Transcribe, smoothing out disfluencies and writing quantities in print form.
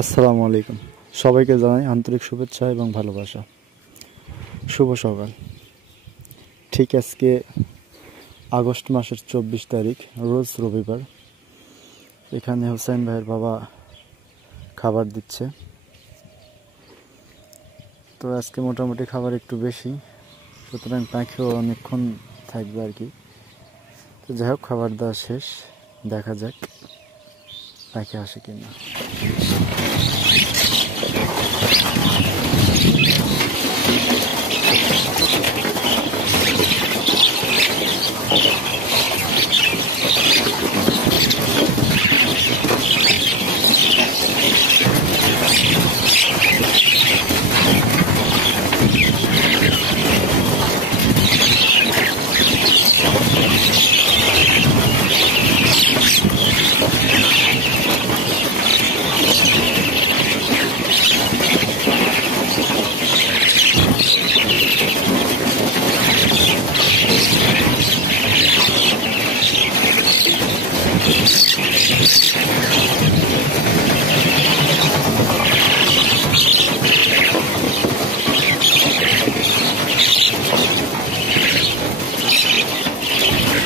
আসসালামু আলাইকুম। সবাইকে জানাই আন্তরিক শুভেচ্ছা এবং ভালোবাসা। শুভ সকাল। ঠিক আজকে আগস্ট মাসের 24 তারিখ, রোজ রবিবার। এখানে হোসেন ভাইয়ের বাবা খাবার দিচ্ছে। তো আজকে মোটামুটি খাবার একটু বেশি, সুতরাং পাখিও অনেকক্ষণ থাকবে আর কি। তো যাই হোক, খাবার দেওয়া শেষ, দেখা যাক পাখি আসে কিনা।